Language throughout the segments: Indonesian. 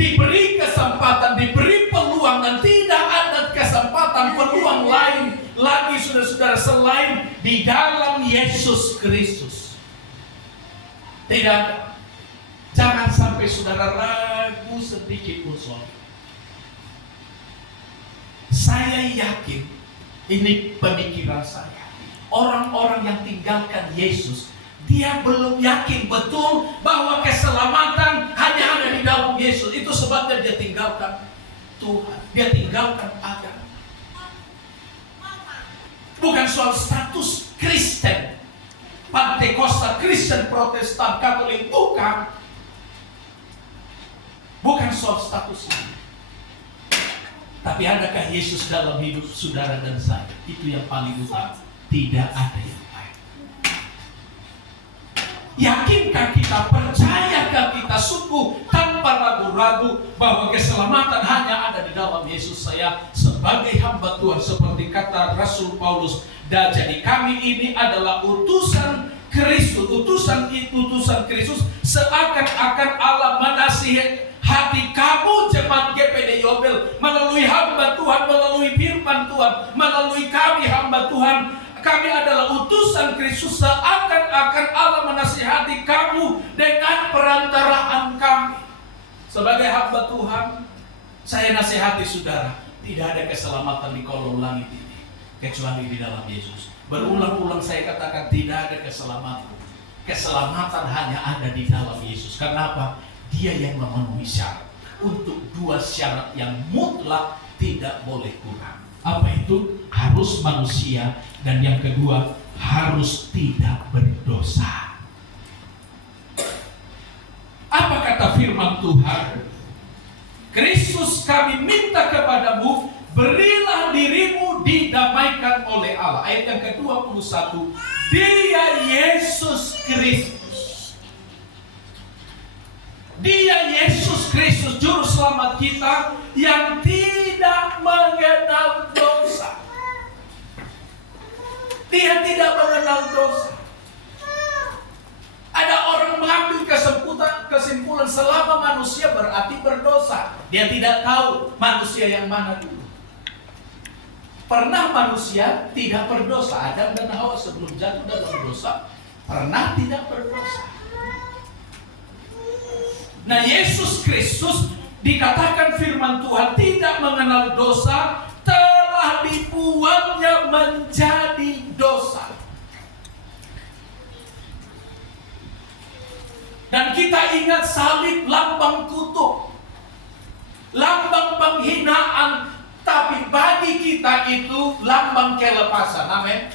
diberi kesempatan, diberi peluang, dan tidak ada kesempatan peluang lain lagi saudara-saudara selain di dalam Yesus Kristus. Tidak. Jangan sampai saudara ragu sedikit pun soal. Saya yakin, ini pemikiran saya, orang-orang yang tinggalkan Yesus, dia belum yakin betul bahwa keselamatan hanya ada di dalam Yesus. Itu sebabnya dia tinggalkan Tuhan, dia tinggalkan agama. Bukan soal status Kristen, Pentakosta, Kristen, Protestan, Katolik, bukan. Bukan soal status ini. Tapi adakah Yesus dalam hidup saudara dan saya? Itu yang paling utama. Tidak ada yang lain. Yakinkah kita, percayakah kita sungguh tanpa ragu-ragu bahwa keselamatan hanya ada di dalam Yesus? Saya sebagai hamba Tuhan, seperti kata Rasul Paulus, dan jadi kami ini adalah utusan Kristus. Utusan Kristus, seakan-akan Allah mengasihi hati kamu jemaat GPD Yobel melalui hamba Tuhan, melalui firman Tuhan, melalui kami hamba Tuhan. Kami adalah utusan Kristus, seakan-akan Allah menasihati kamu dengan perantaraan kami. Sebagai hamba Tuhan, saya nasihati saudara, tidak ada keselamatan di kolong langit ini kecuali di dalam Yesus. Berulang-ulang saya katakan, tidak ada keselamatan. Keselamatan hanya ada di dalam Yesus. Kenapa? Dia yang memenuhi syarat. Untuk dua syarat yang mutlak tidak boleh kurang. Apa itu? Harus manusia, dan yang kedua harus tidak berdosa. Apa kata firman Tuhan? Kristus, kami minta kepadamu, berilah dirimu didamaikan oleh Allah. Ayat yang ke-21, Dia Yesus Kristus. Dia Yesus Kristus, juru selamat kita, yang tidak mengenal dosa. Dia tidak mengenal dosa. Ada orang mengambil kesimpulan selama manusia berarti berdosa. Dia tidak tahu manusia yang mana dulu. Pernah manusia tidak berdosa? Adam dan Hawa sebelum jatuh dalam dosa pernah tidak berdosa. Nah, Yesus Kristus dikatakan firman Tuhan tidak mengenal dosa, telah dibuatnya menjadi dosa. Dan kita ingat salib, lambang kutuk, lambang penghinaan, tapi bagi kita itu lambang kelepasan. Amin.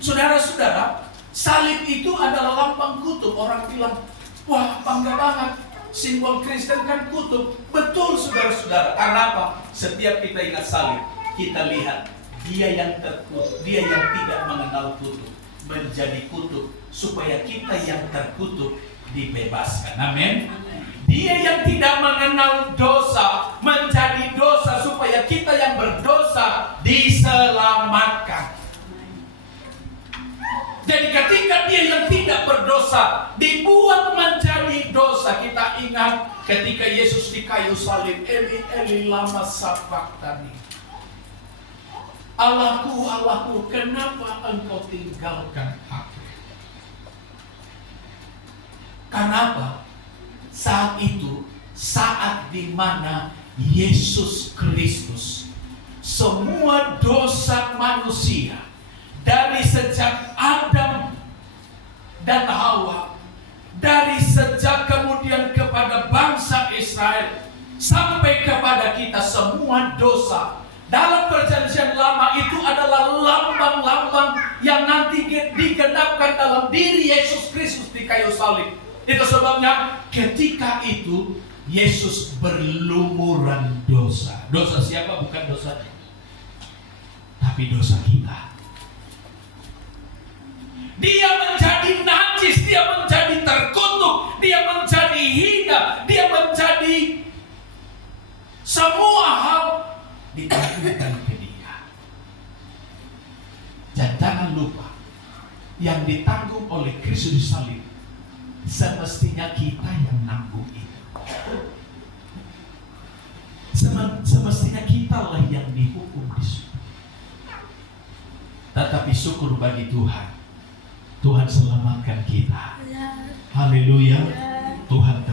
Saudara-saudara, salib itu adalah lambang kutuk. Orang bilang, wah bangga banget, simbol Kristen kan kutub. Betul saudara-saudara. Karena apa? Setiap kita ingat salib, kita lihat dia yang terkutuk, dia yang tidak mengenal kutuk menjadi kutuk, supaya kita yang terkutuk dibebaskan. Amin. Dia yang tidak mengenal dosa menjadi dosa, supaya kita yang berdosa diselamatkan. Jadi ketika dia yang tidak berdosa dibuat menjadi dosa, kita ingat ketika Yesus di kayu salib, Eli Eli lama sabachthani. Allahku, Allahku, kenapa engkau tinggalkan aku? Kenapa? Saat itu, saat di mana Yesus Kristus, semua dosa manusia dari sejak Adam dan Hawa, dari sejak kemudian kepada bangsa Israel sampai kepada kita, semua dosa dalam perjanjian lama itu adalah lambang-lambang yang nanti digenapkan dalam diri Yesus Kristus di kayu salib. Itu sebabnya ketika itu Yesus berlumuran dosa. Dosa siapa? Bukan dosa dia, tapi dosa kita. Dia menjadi najis, dia menjadi terkutuk, dia menjadi hina, dia menjadi semua hal ditanggung ke dia. Dan jangan lupa, yang ditanggung oleh Kristus di salib semestinya kita yang nanggung itu. semestinya kita lah yang dihukum di surga. Tetapi syukur bagi Tuhan, Tuhan selamatkan kita. Haleluya. Tuhan